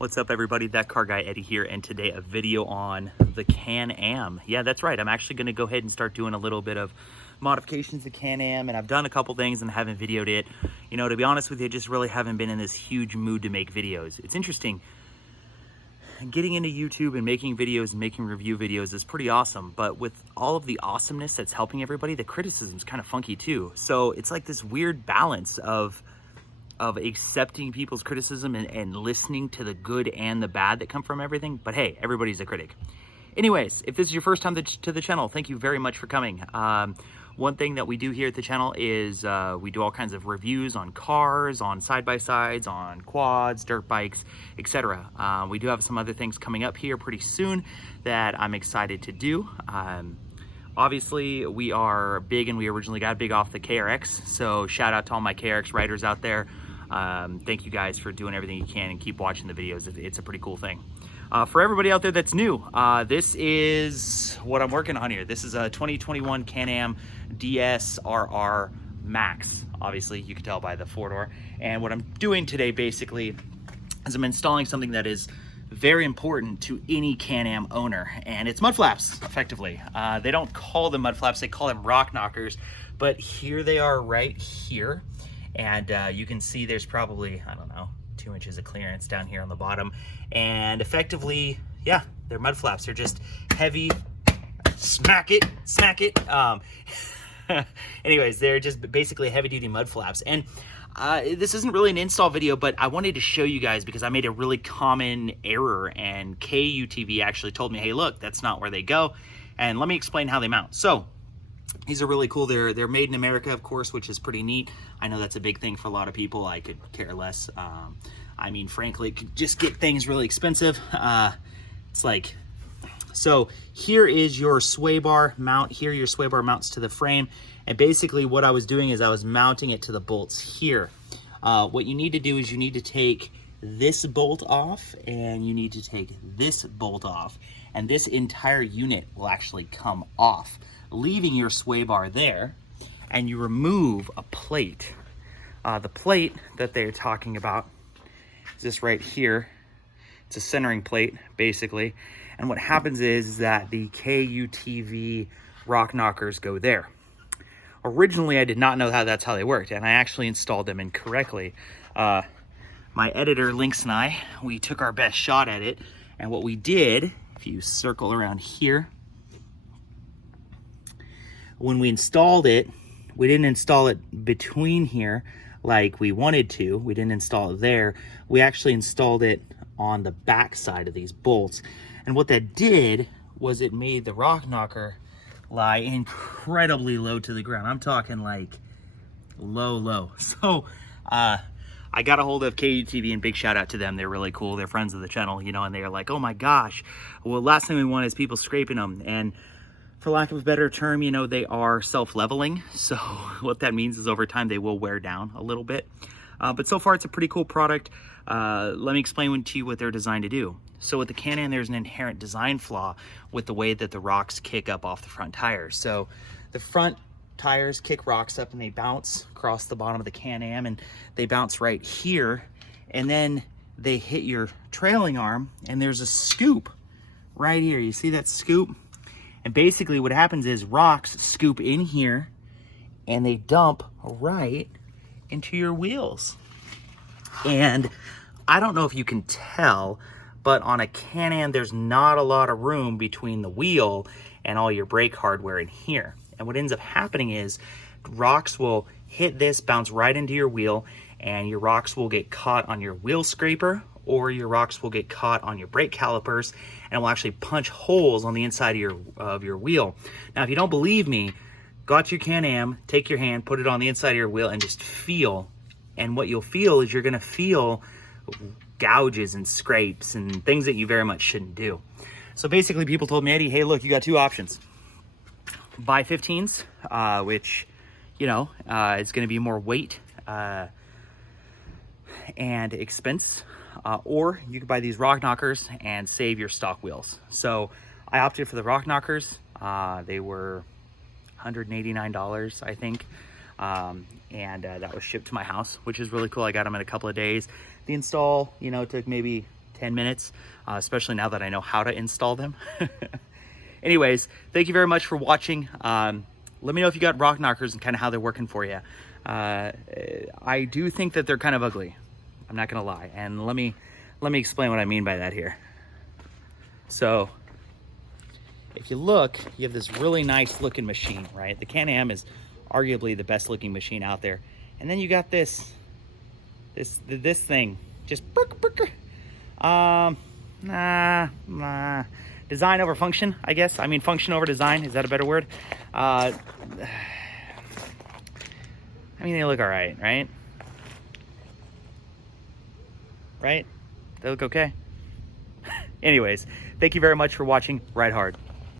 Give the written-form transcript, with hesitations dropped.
What's up everybody, That Car Guy Eddie here, and today a video on the Can-Am. Yeah, that's right, I'm actually gonna go ahead and start doing a little bit of modifications to Can-Am, and I've done a couple things and haven't videoed it. You know, to be honest with you, I just really haven't been in this huge mood to make videos. It's interesting, getting into YouTube and making videos and making review videos is pretty awesome, but with all of the awesomeness that's helping everybody, the criticism's kind of funky too. So it's like this weird balance of accepting people's criticism and listening to the good and the bad that come from everything. But hey, everybody's a critic. Anyways, if this is your first time to the channel, thank you very much for coming. One thing that we do here at the channel is we do all kinds of reviews on cars, on side-by-sides, on quads, dirt bikes, etc. We do have some other things coming up here pretty soon that I'm excited to do. Obviously, we are big, and we originally got big off the KRX, so shout out to all my KRX riders out there. Thank you guys for doing everything you can and keep watching the videos. It's a pretty cool thing. For everybody out there that's new, this is what I'm working on here. This is a 2021 Can-Am DS-RR Max. Obviously, you can tell by the four-door. And what I'm doing today, basically, is I'm installing something that is very important to any Can-Am owner, and it's mud flaps, effectively. They don't call them mud flaps, they call them rock knockers, but here they are right here. And you can see there's probably, I don't know, 2 inches of clearance down here on the bottom. And effectively, yeah, they're mud flaps. They're just heavy, smack it. Anyways, they're just basically heavy duty mud flaps. And this isn't really an install video, but I wanted to show you guys because I made a really common error, and KUTV actually told me, hey, look, that's not where they go. And let me explain how they mount. So these are really cool. They're made in America, of course, which is pretty neat. I know that's a big thing for a lot of people. I could care less. I mean, frankly, it could just get things really expensive. It's like, so here is your sway bar mount. Here your sway bar mounts to the frame. And basically what I was doing is I was mounting it to the bolts here. What you need to do is you need to take this bolt off, and you need to take this bolt off. And this entire unit will actually come off, leaving your sway bar there, and you remove a plate. The plate that they're talking about is this right here. It's a centering plate, basically. And what happens is that the KUTV rock knockers go there. Originally, I did not know that's how they worked, and I actually installed them incorrectly. My editor, Lynx, and I, we took our best shot at it, and what we did, if you circle around here, when we installed it, we didn't install it between here like we wanted to. We didn't install it there. We actually installed it on the back side of these bolts. And what that did was it made the rock knocker lie incredibly low to the ground. I'm talking like low. So I got a hold of KUTV, and big shout out to them. They're really cool. They're friends of the channel, you know, and they're like, oh my gosh, well, last thing we want is people scraping them. And for lack of a better term, you know, they are self-leveling. So what that means is over time they will wear down a little bit. But so far it's a pretty cool product. Let me explain to you what they're designed to do. So with the Can-Am, there's an inherent design flaw with the way that the rocks kick up off the front tires. So the front tires kick rocks up and they bounce across the bottom of the Can-Am, and they bounce right here, and then they hit your trailing arm, and there's a scoop right here. You see that scoop? And basically what happens is rocks scoop in here and they dump right into your wheels. And I don't know if you can tell, but on a Can-Am, there's not a lot of room between the wheel and all your brake hardware in here. And what ends up happening is rocks will hit this, bounce right into your wheel, and your rocks will get caught on your wheel scraper, or your rocks will get caught on your brake calipers, and will actually punch holes on the inside of your wheel. Now, if you don't believe me, go out to your Can-Am, take your hand, put it on the inside of your wheel, and just feel. And what you'll feel is you're gonna feel gouges and scrapes and things that you very much shouldn't do. So basically, people told me, Eddie, hey, look, you got two options. Buy 15s, which, you know, is gonna be more weight and expense. Or you could buy these rock knockers and save your stock wheels. So I opted for the rock knockers. They were $189, I think. And that was shipped to my house, which is really cool. I got them in a couple of days. The install, you know, took maybe 10 minutes, especially now that I know how to install them. Anyways, thank you very much for watching. Let me know if you got rock knockers and kind of how they're working for you. I do think that they're kind of ugly. I'm not gonna lie. And let me explain what I mean by that here. So if you look, you have this really nice looking machine, right? The Can-Am is arguably the best looking machine out there. And then you got this thing, just design over function, I guess. I mean, function over design, is that a better word? I mean, they look all right, right? Right? They look okay. Anyways, thank you very much for watching. Ride hard.